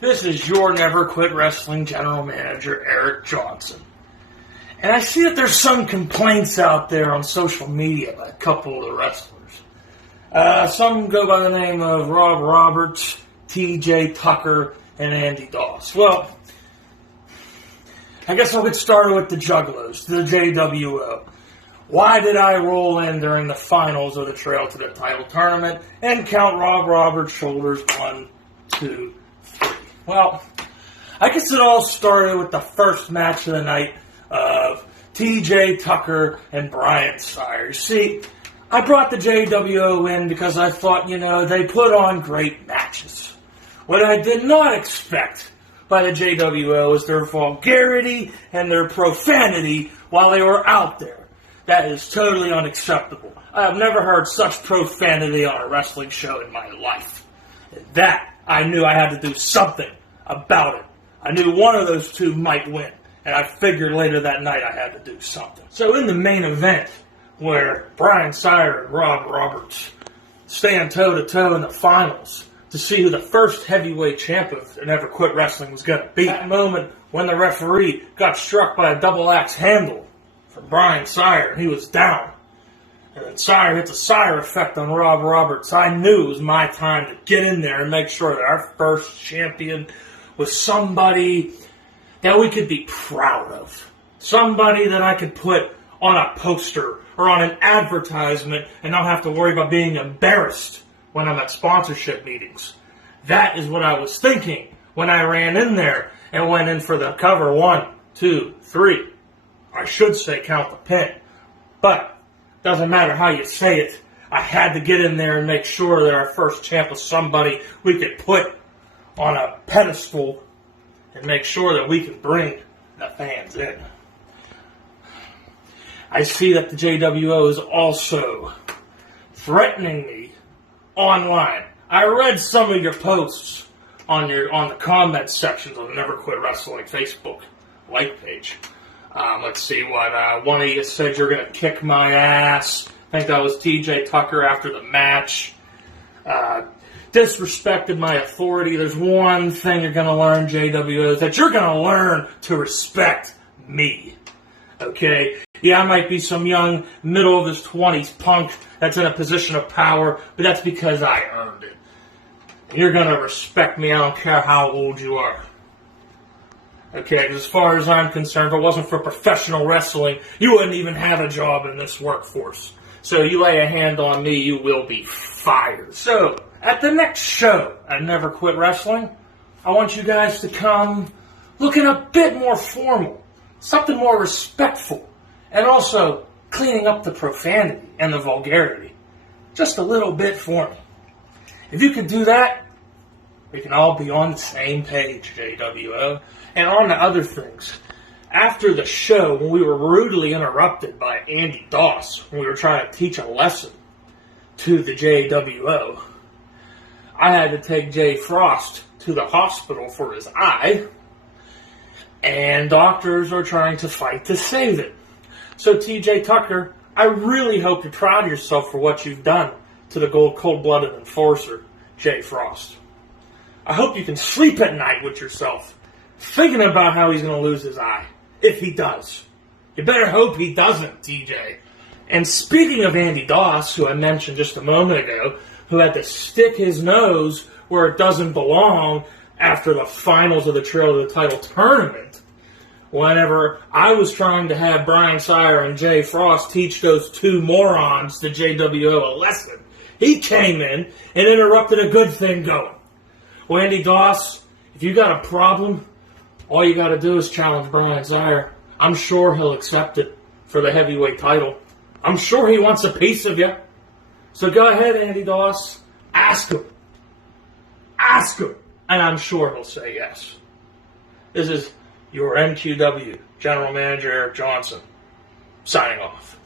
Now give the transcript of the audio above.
This is your Never Quit Wrestling General Manager, Eric Johnson. And I see that there's some complaints out there on social media by a couple of the wrestlers. Some go by the name of Rob Roberts, TJ Tucker, and Andy Doss. Well, I guess I'll get started with the Juggalos, the JWO. Why did I roll in during the finals of the Trail to the Title tournament and count Rob Roberts' shoulders 1, 2, 3? Well, I guess it all started with the first match of the night of TJ Tucker and Brian Sire. See, I brought the JWO in because I thought, they put on great matches. What I did not expect by the JWO was their vulgarity and their profanity while they were out there. That is totally unacceptable. I have never heard such profanity on a wrestling show in my life. And that, I knew I had to do something about it. I knew one of those two might win, and I figured later that night I had to do something. So in the main event, where Brian Sire and Rob Roberts stand toe-to-toe in the finals to see who the first heavyweight champ of Never Quit Wrestling was going to be, that moment when the referee got struck by a double axe handle from Brian Sire, and he was down. And then Sire hit the Sire effect on Rob Roberts. I knew it was my time to get in there and make sure that our first champion was somebody that we could be proud of. Somebody that I could put on a poster or on an advertisement and not have to worry about being embarrassed when I'm at sponsorship meetings. That is what I was thinking when I ran in there and went in for the cover 1, 2, 3. I should say count the pin, but doesn't matter how you say it. I had to get in there and make sure that our first champ was somebody we could put on a pedestal and make sure that we could bring the fans in. I see that the JWO is also threatening me online. I read some of your posts on the comment sections of the Never Quit Wrestling Facebook like page. Let's see what one of you said you're going to kick my ass. I think that was TJ Tucker after the match. Disrespected my authority. There's one thing you're going to learn, JWO, is that you're going to learn to respect me. Okay? Yeah, I might be some young, middle of his 20s punk that's in a position of power, but that's because I earned it. You're going to respect me. I don't care how old you are. Okay, as far as I'm concerned, if it wasn't for professional wrestling, you wouldn't even have a job in this workforce. So you lay a hand on me, you will be fired. So, at the next show at Never Quit Wrestling, I want you guys to come looking a bit more formal, something more respectful, and also cleaning up the profanity and the vulgarity. Just a little bit for me. If you could do that, we can all be on the same page, JWO. And on to other things. After the show, when we were rudely interrupted by Andy Doss, when we were trying to teach a lesson to the JWO, I had to take Jay Frost to the hospital for his eye, and doctors are trying to fight to save it. So TJ Tucker, I really hope you're proud of yourself for what you've done to the cold-blooded enforcer, Jay Frost. I hope you can sleep at night with yourself, thinking about how he's going to lose his eye, if he does. You better hope he doesn't, TJ. And speaking of Andy Doss, who I mentioned just a moment ago, who had to stick his nose where it doesn't belong after the finals of the Trail to the Title tournament, whenever I was trying to have Brian Sire and Jay Frost teach those two morons, the JWO, a lesson, he came in and interrupted a good thing going. Well, Andy Doss, if you got a problem, all you got to do is challenge Brian Sire. I'm sure he'll accept it for the heavyweight title. I'm sure he wants a piece of you. So go ahead, Andy Doss. Ask him. Ask him. And I'm sure he'll say yes. This is your NQW General Manager Eric Johnson, signing off.